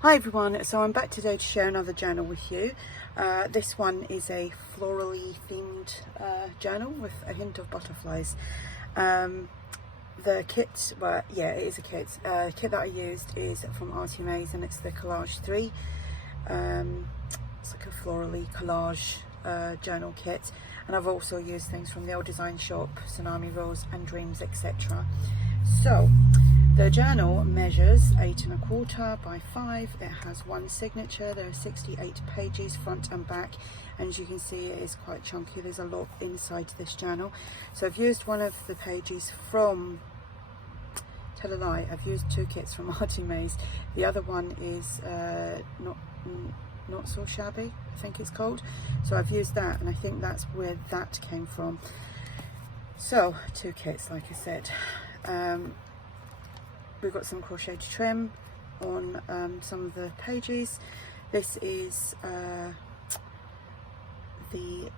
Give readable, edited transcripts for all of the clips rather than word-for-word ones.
Hi everyone, so I'm back today to share another journal with you. This one is a florally themed journal with a hint of butterflies. The kit, well yeah it is a kit. Kit that I used is from ARTYmaze and it's the Collage 3. It's like a florally collage journal kit, and I've also used things from the old design shop, Tsunami, Rose and Dreams, etc. So the journal measures 8 1/4 by 5. It has one signature. There are 68 pages front and back, and as you can see it is quite chunky. There's a lot inside this journal. So I've used one of the pages from, tell a lie, I've used two kits from ARTYmaze. The other one is not so shabby, I think it's called. So I've used that, and I think that's where that came from. So two kits, like I said. We've got some crocheted trim on some of the pages. This is the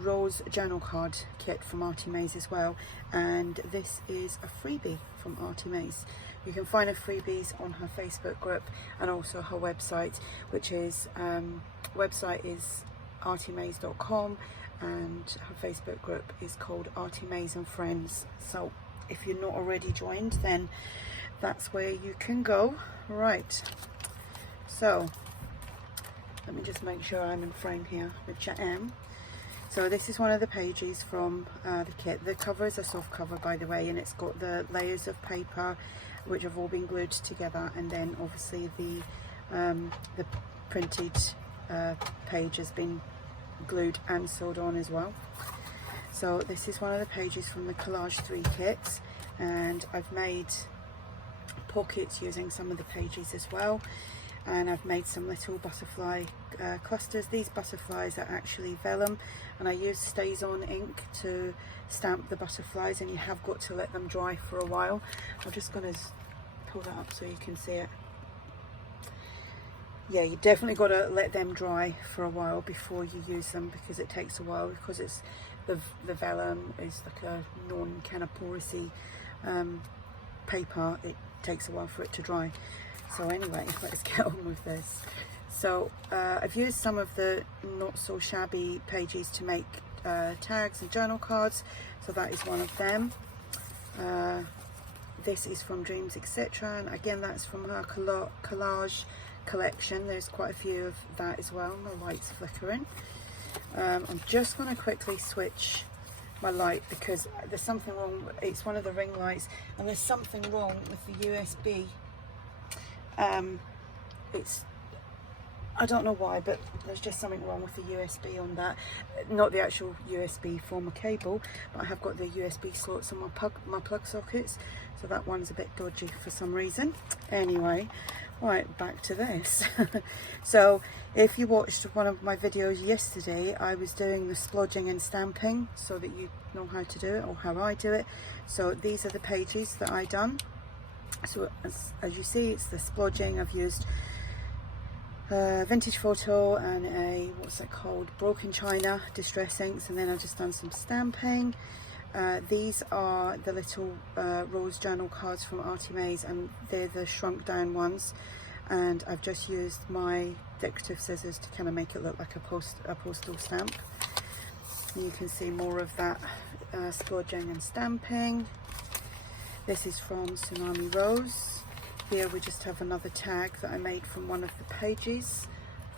Rose journal card kit from ARTYmaze as well, and this is a freebie from ARTYmaze. You can find her freebies on her Facebook group and also her website, which is website is artymaze.com, and her Facebook group is called ARTYmaze and Friends. So if you're not already joined, then that's where you can go. Right, so let me just make sure I'm in frame here, which I am. So this is one of the pages from the kit. The cover is a soft cover, by the way, and it's got the layers of paper which have all been glued together, and then obviously the printed page has been glued and sewed on as well. So this is one of the pages from the Collage 3 kit, and I've made pockets using some of the pages as well, and I've made some little butterfly clusters. These butterflies are actually vellum, and I use stays on ink to stamp the butterflies, and you have got to let them dry for a while. I'm just going to pull that up so you can see it. Yeah, you definitely got to let them dry for a while before you use them, because it takes a while, because it's the vellum is like a non kind of porousy paper. It takes a while for it to dry. So anyway, let's get on with this. So I've used some of the not so shabby pages to make tags and journal cards, so that is one of them. This is from Dreams, etc., and again that's from her collage collection. There's quite a few of that as well. My light's flickering. I'm just going to quickly switch my light because there's something wrong. It's one of the ring lights, and there's something wrong with the USB. I don't know why, but there's just something wrong with the USB on that. Not the actual USB from a cable, but I have got the USB slots on my plug sockets, so that one's a bit dodgy for some reason. Anyway, right, back to this. So if you watched one of my videos yesterday, I was doing the splodging and stamping so that you know how to do it, or how I do it. So these are the pages that I done. So as you see, it's the splodging. I've used vintage photo and a, what's that called, broken china distress inks, and then I've just done some stamping. These are the little Rose journal cards from ARTYmaze, and they're the shrunk down ones, and I've just used my decorative scissors to kind of make it look like a postal stamp. And you can see more of that splodging and stamping. This is from Tsunami Rose. Here we just have another tag that I made from one of the pages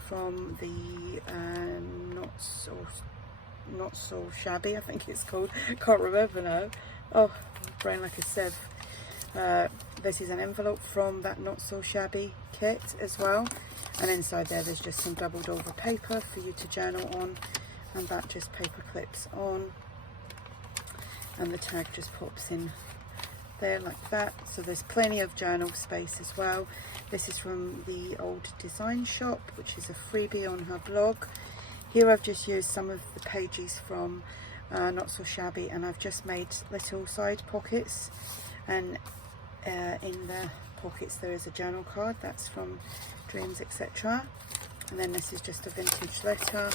from the not so shabby, I think it's called. Can't remember now. Oh, brain like a sieve. This is an envelope from that not so shabby kit as well, and inside there's just some doubled over paper for you to journal on, and that just paper clips on, and the tag just pops in there like that. So there's plenty of journal space as well. This is from the old design shop, which is a freebie on her blog. Here I've just used some of the pages from Not So Shabby, and I've just made little side pockets, and in the pockets there is a journal card that's from Dreams, etc. And then this is just a vintage letter,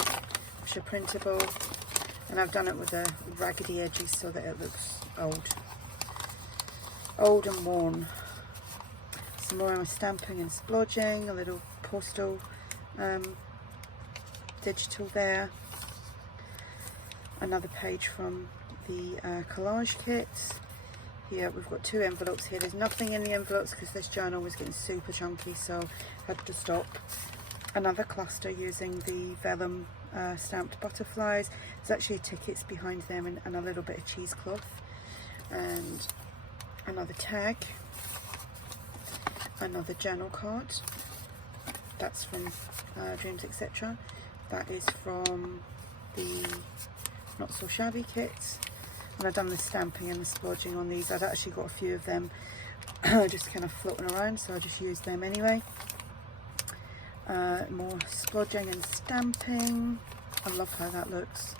which are printable, and I've done it with the raggedy edges so that it looks old and worn. Some more stamping and splodging, a little postal digital there. Another page from the collage kit. Here we've got 2 envelopes here. There's nothing in the envelopes because this journal was getting super chunky, so I had to stop. Another cluster using the vellum stamped butterflies. There's actually tickets behind them and a little bit of cheesecloth. And another tag. Another journal card. That's from Dreams Etc. That is from the Not So Shabby kit. And I've done the stamping and the splodging on these. I've actually got a few of them just kind of floating around, so I just used them anyway. More splodging and stamping. I love how that looks.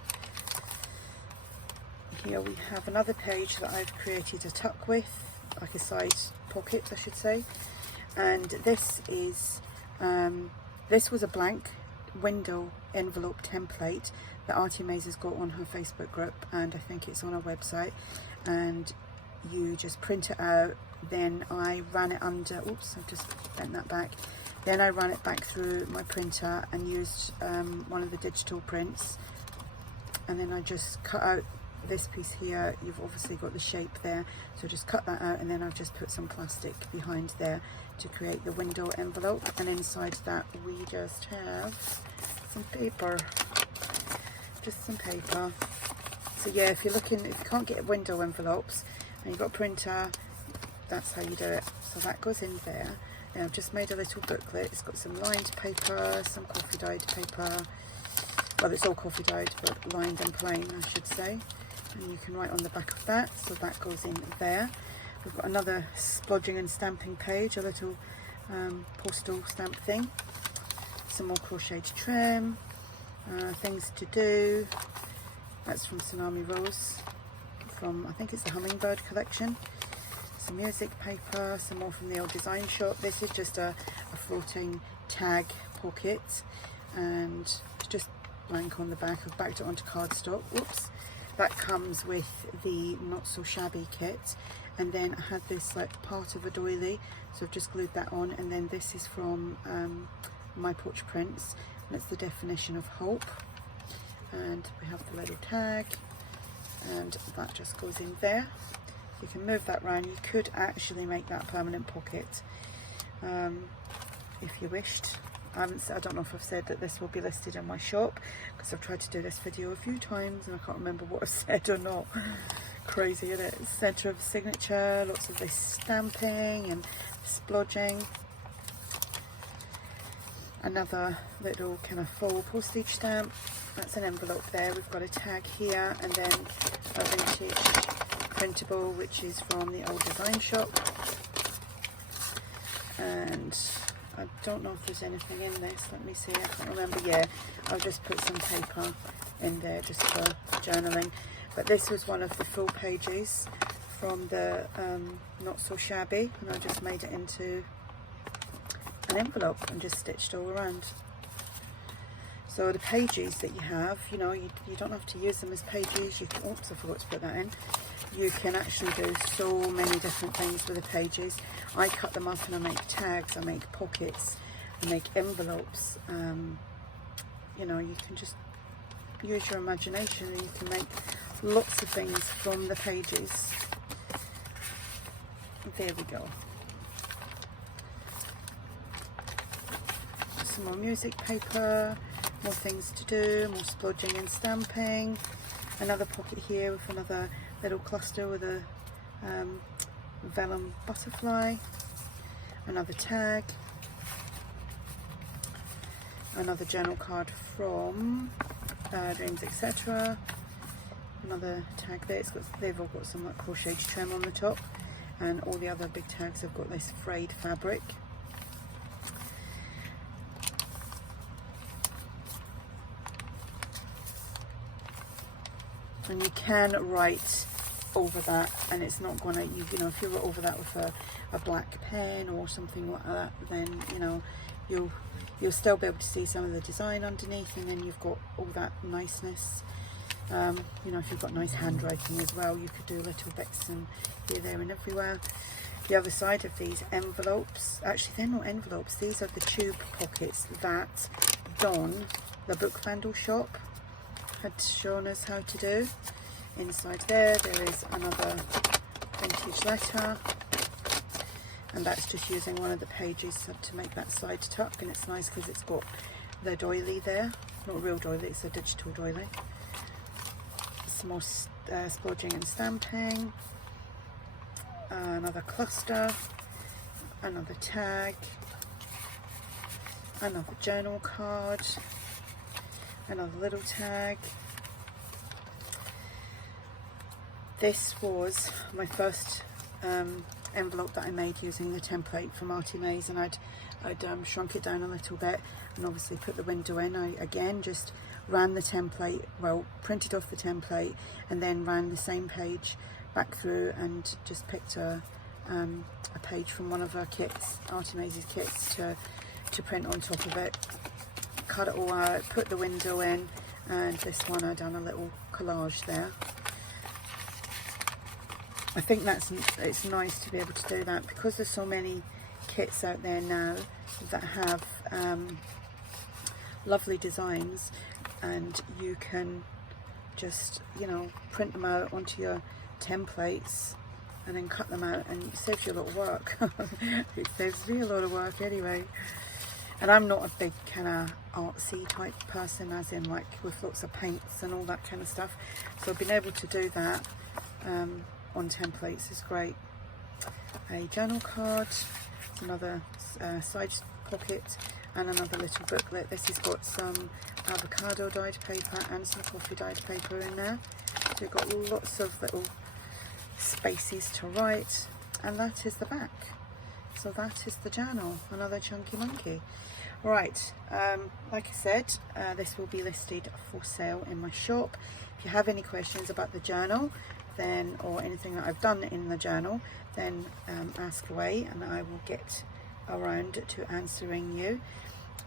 Here we have another page that I've created a tuck with, like a side pocket I should say. And this is, this was a blank window envelope template that ARTYmaze has got on her Facebook group, and I think it's on her website, and you just print it out. Then I ran it under, oops, I've just bent that back. Then I ran it back through my printer and used one of the digital prints, and then I just cut out this piece here. You've obviously got the shape there, so just cut that out, and then I've just put some plastic behind there to create the window envelope. And inside that we just have some paper, just some paper. So yeah, if you're looking, if you can't get window envelopes and you've got a printer, that's how you do it. So that goes in there. And I've just made a little booklet. It's got some lined paper, some coffee dyed paper. Well, it's all coffee dyed, but lined and plain, I should say. And you can write on the back of that, so that goes in there. We've got another splodging and stamping page, a little postal stamp thing. Some more crocheted trim, things to do. That's from Tsunami Rose, from I think it's the Hummingbird collection. Some music paper, some more from the old design shop. This is just a floating tag pocket, and it's just blank on the back. I've backed it onto cardstock. Whoops. That comes with the Not So Shabby kit. And then I had this like part of a doily, so I've just glued that on. And then this is from My Porch Prints, and it's the definition of hope. And we have the little tag, and that just goes in there. You can move that around. You could actually make that permanent pocket if you wished. I don't know if I've said that this will be listed in my shop, because I've tried to do this video a few times and I can't remember what I've said or not. Crazy, isn't it? Centre of signature, lots of this stamping and splodging. Another little kind of full postage stamp. That's an envelope there. We've got a tag here, and then a vintage printable, which is from the old design shop. And I don't know if there's anything in this. Let me see. I can't remember. Yeah, I'll just put some paper in there just for journaling. But this was one of the full pages from the Not So Shabby, and I just made it into an envelope and just stitched all around. So the pages that you have, you know, you don't have to use them as pages. You can, oops, I forgot to put that in. You can actually do so many different things with the pages. I cut them up and I make tags, I make pockets, I make envelopes. You know, you can just use your imagination and you can make lots of things from the pages. There we go. Some more music paper, more things to do, more splodging and stamping. Another pocket here with another little cluster with a vellum butterfly. Another tag. Another journal card from Dreams Etc. Another tag there. They've all got some like crocheted trim on the top, and all the other big tags have got this frayed fabric. And you can write over that, and it's not gonna, you know, if you wrote over that with a black pen or something like that, then you know you'll still be able to see some of the design underneath, and then you've got all that niceness. You know, if you've got nice handwriting as well, you could do little bits and here, there and everywhere. the other side of these envelopes, actually they're not envelopes, these are the tube pockets that Don, the book vandal shop, had shown us how to do. Inside there is another vintage letter, and that's just using one of the pages to make that side tuck, and it's nice because it's got the doily there, not a real doily, it's a digital doily. Some more splodging and stamping, another cluster, another tag, another journal card, another little tag. This was my first envelope that I made using the template from ARTYmaze, and I'd shrunk it down a little bit and obviously put the window in. I again just ran the template, well, printed off the template and then ran the same page back through and just picked a page from one of our kits, ARTYmaze's kits, to print on top of it. Cut it all out, put the window in, and this one I done a little collage there. I think it's nice to be able to do that because there's so many kits out there now that have lovely designs, and you can just, you know, print them out onto your templates and then cut them out, and it saves you a lot of work. It saves me a lot of work anyway. And I'm not a big kind of artsy type person, as in like with lots of paints and all that kind of stuff, so being able to do that on templates is great. A journal card, another side pocket, and another little booklet. This has got some avocado dyed paper and some coffee dyed paper in there. So you've got lots of little spaces to write, and that is the back. So that is the journal, another chunky monkey. Right, like I said, this will be listed for sale in my shop. If you have any questions about the journal, then, or anything that I've done in the journal, then ask away and I will get around to answering you.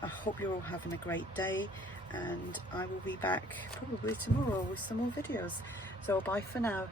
I hope you're all having a great day, and I will be back probably tomorrow with some more videos. So bye for now.